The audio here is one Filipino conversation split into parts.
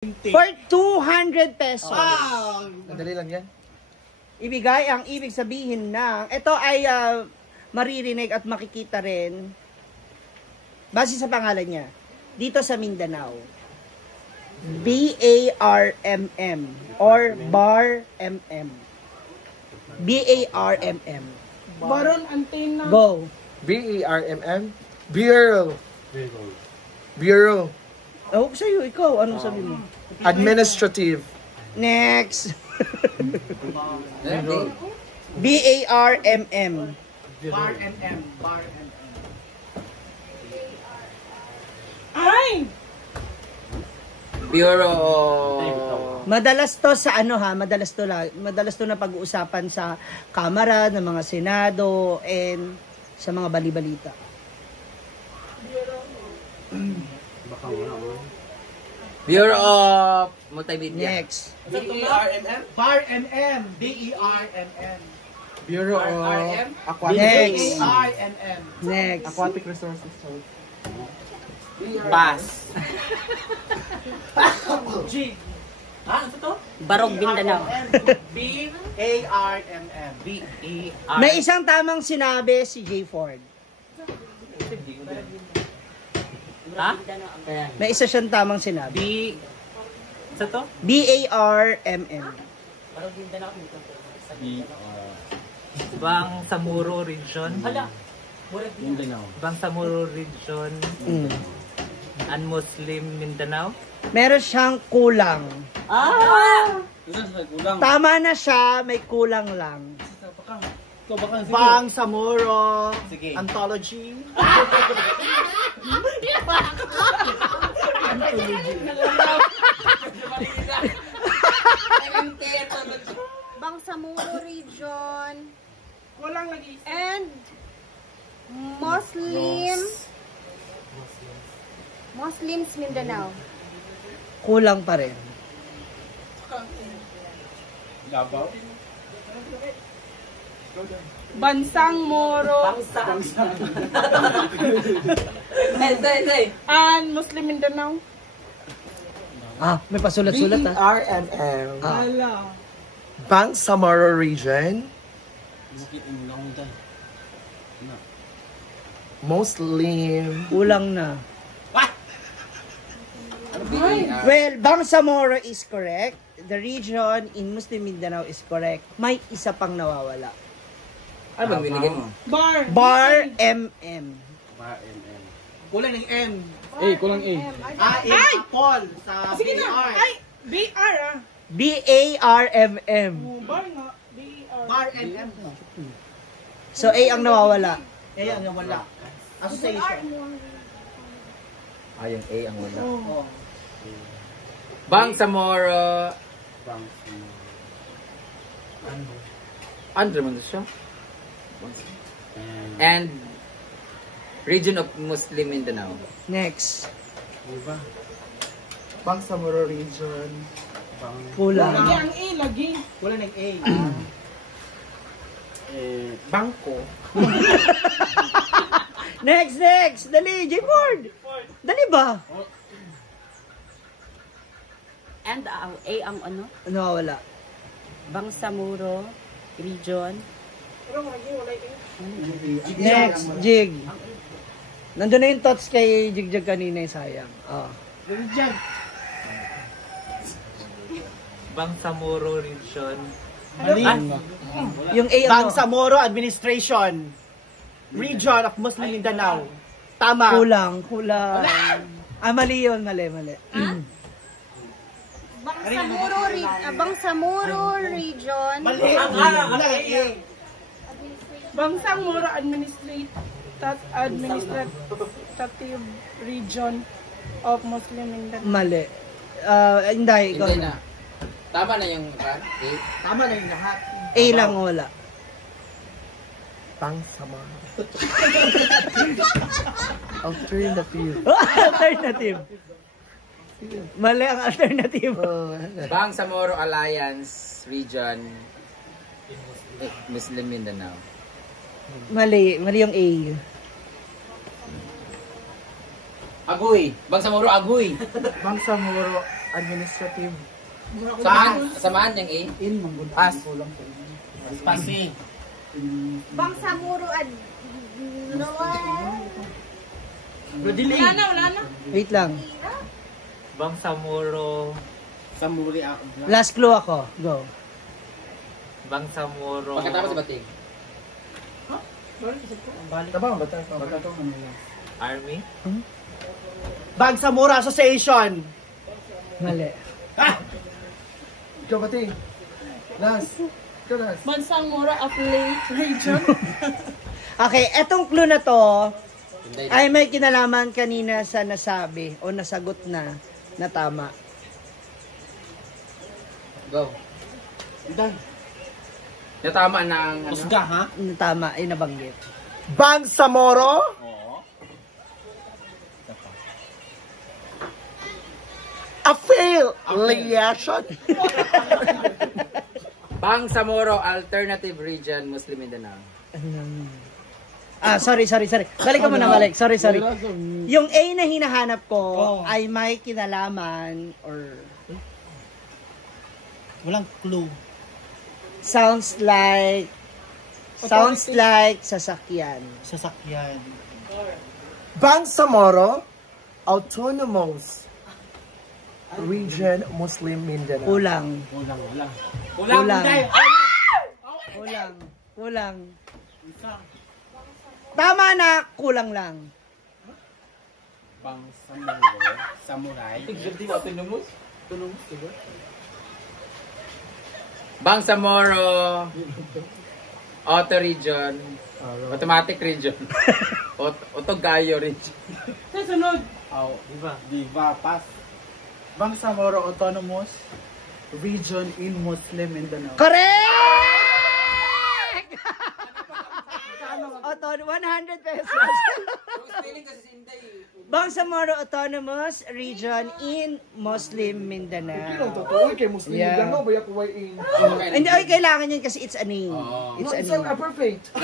For 200 pesos. Madali lang yan. Ibigay ang ibig sabihin ng, ito ay maririnig at makikita rin base sa pangalan niya. Dito sa Mindanao. BARMM or BARMM. BARMM. Baron Antena. Go. BERMM? Bureau. Bureau. Oh, sa'yo, ikaw. Anong sabi mo? Administrative. Next. BARMM. Bar MM. Ay! Bureau. Madalas to sa madalas to na pag-uusapan sa Kamara ng mga Senado and sa mga balibalita. Bureau of Multimedia. Next. BERMM. Bar MM. BERMM. Bureau of Aquatic, Next. BARMM. Next. Aquatic Resources. BAS. G. Ano to? Barog Mindanao. BARMM. BER. May isang tamang sinabi si J. Ford. Ha? May isa siyang tamang sinabi. Sa to? BARMM. Bangsamoro Region. Bangsamoro Region. And Muslim Mindanao. Meron siyang kulang. Tama na siya, may kulang lang. Bangsamoro. Anthology. Bangsamoro Region Walang lagi. and Muslims Mindanao. Kulang pa rin. Bansang Moro. And Muslim Mindanao. May pasulat-sulat BERMM. Wala. Bangsamoro Region. Muslim. Kulang na. Well, Bangsamoro is correct. The region in Muslim Mindanao is correct. May isa pang nawawala. Ano bang binigay mo? BARMM. Kulang ng M. Kulang A. Ay! Paul. Sa sige na. Ay! BR ah. BARMM. Bar nga. BR. Bar MM. So, A ang nawawala. Ang wala. Association. Yung A ang wala. Oh. Bangsamoro. Ano naman siya? And Region of Muslim Mindanao. Next. Bangsamoro Region. Kulang. Lagi ang A, lagi. Wala ng A. Bangko. Next. Dali, J. Ford. Dali ba? And A ang ano? Nawawala. Bangsamoro Region. Pero lagi wala A. Next, Jig. Nandun na yung thoughts kay Jigjag kanina, sayang. Diyan. Bangsamoro Region. Mali. Yung A ang Bangsamoro Administration. Region of Muslim Mindanao. Tama. kulang. Mali yun, mali. Bangsamoro Region. Mali. Wala ng A. Bangsamoro Administrative Region of Muslim Mindanao. Mali. Hindi, ikaw Hindi na. na. Tama na yung A. Tama na yung lahat. A lang wala. Bangsamoro. Alternative. Alternative. Mali ang alternative. Bangsamoro Alliance Region Muslim Mindanao. Mali yung A. Agoy. Bangsamoro Agoy. Bangsamoro administrative. Samahan yung A? In manggunta. Pass. Kulang po. Passing. Bangsamoro at... Wait lang. Bangsamoro. Samuri Last clue ako. Go. Bangsamoro. Pagkatapos batig. Tabang ba tayo? Army? Bangsamoro Association. Mali. Ikaw batig. Last. Ikaw last. Bangsamoro Affiliate Region. Okay, etong clue na to ay may kinalaman kanina sa nasabi o nasagot na tama. Go. Iday. Natama ng ano? Usga, ha? Na tama ay nabanggit. Bangsamoro. Affiliation. Bangsamoro Alternative Region, Muslim Mindanao. Sorry. Balik ka muna, balik. Sorry. Yung A na hinahanap ko ay may kinalaman or Walang clue. sounds like sasakyan. Sasakyan. Bangsamoro Autonomous Region Muslim Mindanao. Kulang. Tama na, kulang lang. Bangsamoro Samurai. Bangsamoro Auto Region. Automatic Region. Otogayo Region. Diva pass. Bangsamoro Autonomous Region in Muslim Mindanao. Correct! Auto, 100 pesos. Bangsamoro Autonomous Region in Muslim Ilang Mindanao. totoo kay Muslim Yeah. Mindanao ba ko in? Hindi, ay, kailangan yun kasi it's a name. It's No, a it's name. a perfect.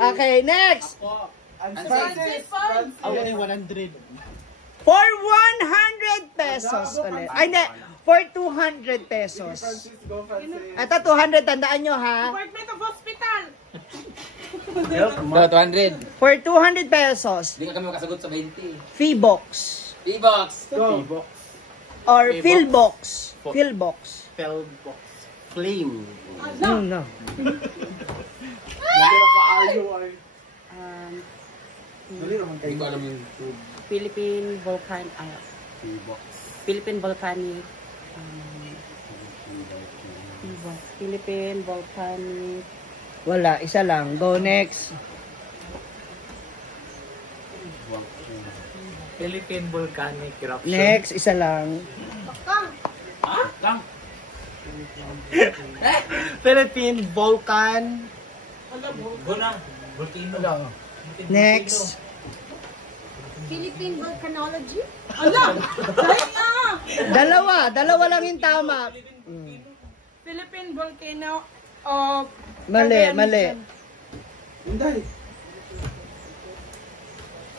Okay, next. Ako ni 100. For 100 pesos ulit. Ay, hindi. For 200 pesos. Ito, 200. Tandaan nyo, ha? Department of Hospital. Go, 200. For 200 pesos, Hindi ka kami makasagot sa 20. Fee-box. P-Box. Go. Or Philbox. Philbox. Spellbox. Flame. No. Hindi ko alam yung Philippine Volcanic Philippine Volcanic Wala, isa lang. Go next. Philippine Volcanic Eruption. Next, isa lang. Philippine Volcan. Next. Philippine Volcanology. Dalawa lang yung tama. Philippine Volcano of Mali. Inday.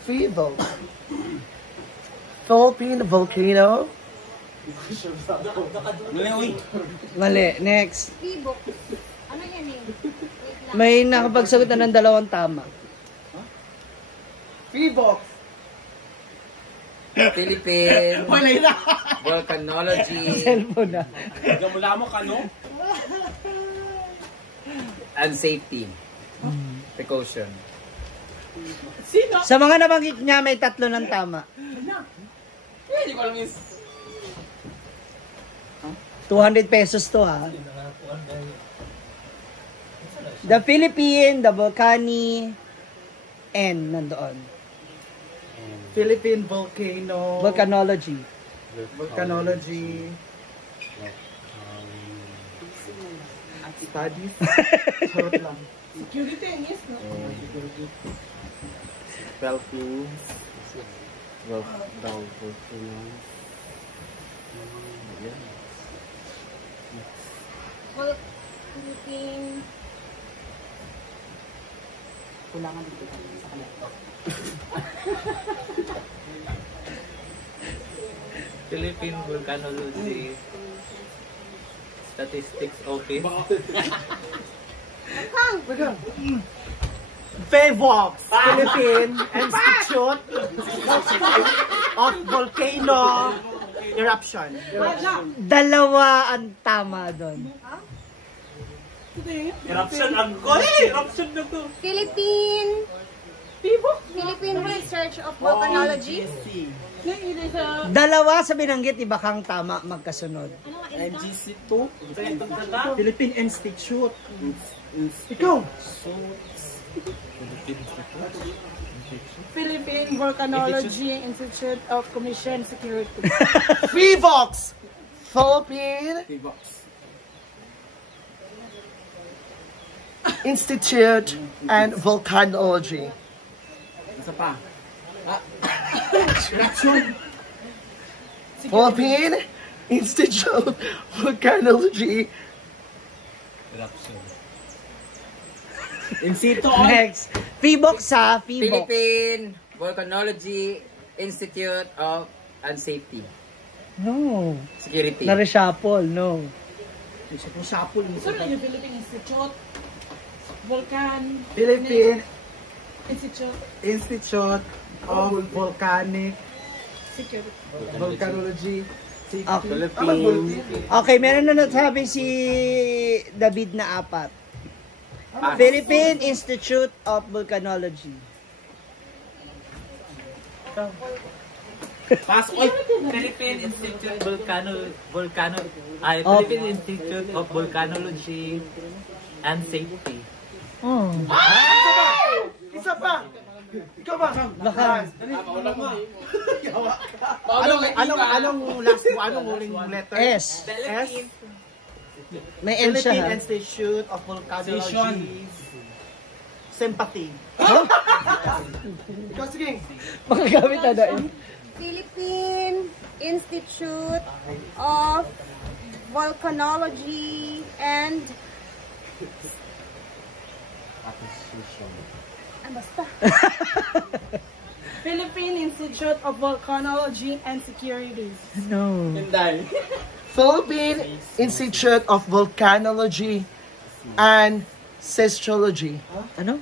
Philippine Volcano. Mali. Next. P-box. Ano yan eh? Wait lang. May nakapagsagot na ng dalawang tama. Philibox. Philippine Volcanology Cellphone na. Gamula mo ka, no? and Safety. Precaution. Sa mga nabanggit niya, may 3 ng tama. Hindi ko alam yung 200 pesos to, ha? The Philippine, the Volcani, and nandoon. Philippine Volcano. Volcanology. Volcanology. Studies. Sarot lang. Philippines. Volcano. Philippine kulangan dito sa kanila. Philippine Volcanology Statistics Office. FEVOX, Philippine Institute of Volcano Eruption. Dalawa ang tama doon. Eruption ang eruption na to. Philippine Research of Volcanology. Dalawa sa binanggit, iba kang tama magkasunod. MGC2. Philippine Institute. Ikaw. Philippine Volcanology Institute of Commission Security. FEVOX, Philippine Institute and Volcanology. Isa pa. Philippine Institute of Volcanology. In situ. Next. FIVOX sa FIVOX. Philippine Volcanology Institute of Safety. No. Security. Na-reshuffle, no. Reshuffle. Sino yung Philippine Institute? Volcan. Philippine Institute. of Volcanic Security. Volcanology. Okay. Okay, meron na nasabi si David na 4. Philippine Institute of Volcanology. Pass all. Philippine Institute Philippine Institute of Volcanology and Safety. Oh. Isa pa. Ikaw ba? Baka. Anong last mo? Anong huling letter? S. S. May N siya Philippine ha. Institute of Volcanology. Sympathy. Ikaw, sige. Makagamit na dahil. Philippine Institute of Volcanology and basta. Philippine Institute of Volcanology and Securities. No. Philippine Institute of Volcanology and Seismology. Ano?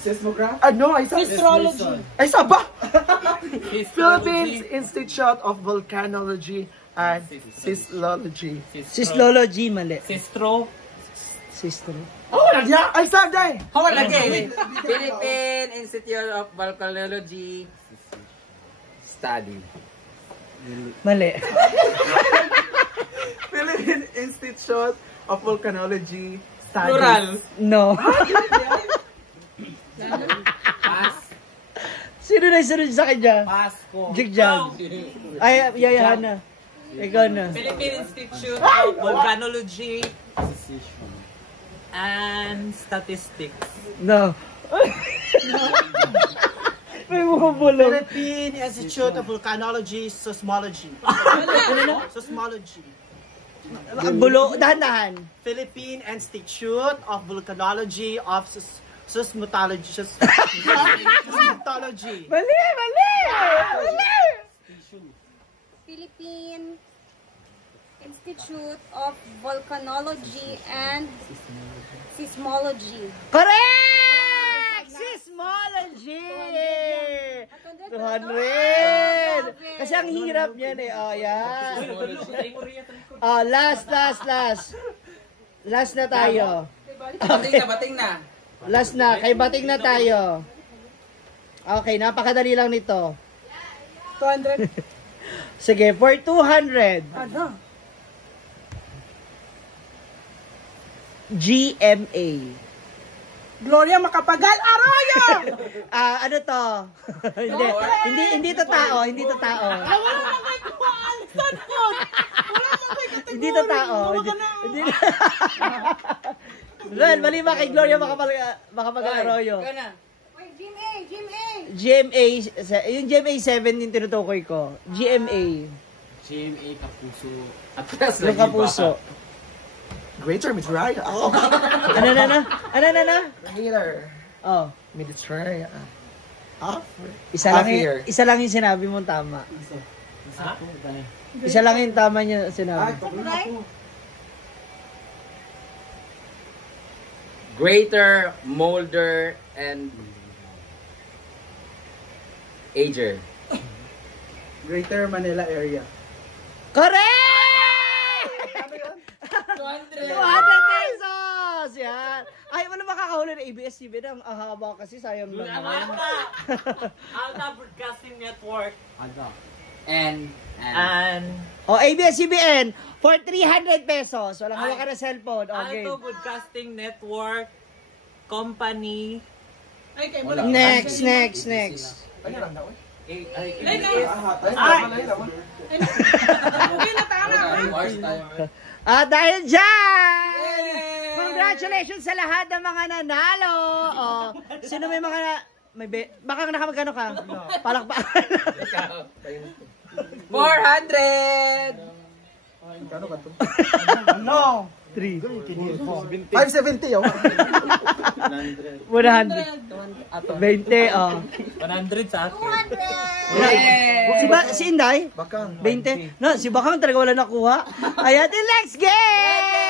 Seismograph. Ano? Isa? Astrology. Ay, isa ba? Philippine Institute of Volcanology and Seismology. Syslology, mali. Sistro. Sister. Oh, nagya! Ay, Sunday! How lagi? Philippine Institute of Volcanology Study. Mali. Philippine Institute of Volcanology. Studies. Plural. No. Pass. Sino na sunod sa kanya? Pasko. Jigjag. Ay, yayahan na. Ikaw na. Philippine Institute of Volcanology and Statistics. No. May mga bulong. Philippine Institute of Volcanology, Seismology. Seismology. Bulo, dahan-dahan. Philippine Institute of Volcanology of Seismology. Seismology. Mali, mali! Mali! Philippine Institute of Volcanology and Seismology. Correct! Seismology! 200! Kasi ang hirap niyan eh. Oh, yan. Last. Last na tayo. Bating na. Last na. Kay bating na tayo. Okay, napakadali lang nito. 200. Sige, for 200. Ano? GMA. Gloria Macapagal Arroyo! Ano to? hindi to tao, hindi to tao. Hindi to tao. Hindi. Well, mali ba kay Gloria Macapagal Arroyo? GMA, yung GMA 7 yung tinutukoy ko. GMA. GMA Kapuso. Yung kapuso. Greater Mediterranean. Oh. Ano na? Greater Oh. Mediterranean. Half year. Isa lang yung sinabi mong tama. Ha? Isa lang yung tama niya sinabi. Greater Molder and Ager. Greater Manila area. Correct! 200 pesos! Yan. Ay, wala makakahuli ng ABS-CBN. Ang haba kasi, sayang lang. Alta Broadcasting Network. And O, ABS-CBN, for 300 pesos. Walang hawak ka na cellphone. Okay. Alto Broadcasting Network Company. Next. Dahil dyan! Congratulations sa lahat ng mga nanalo! Oh, sino may mga baka nakamagkano ka? Palakpakan. 400! No! 3. 570 oh. 100. 20, oh. 100 sa akin. Si Inday? Bakang. 20? No, si Bakang talaga wala nakuha. Ayan, the next game!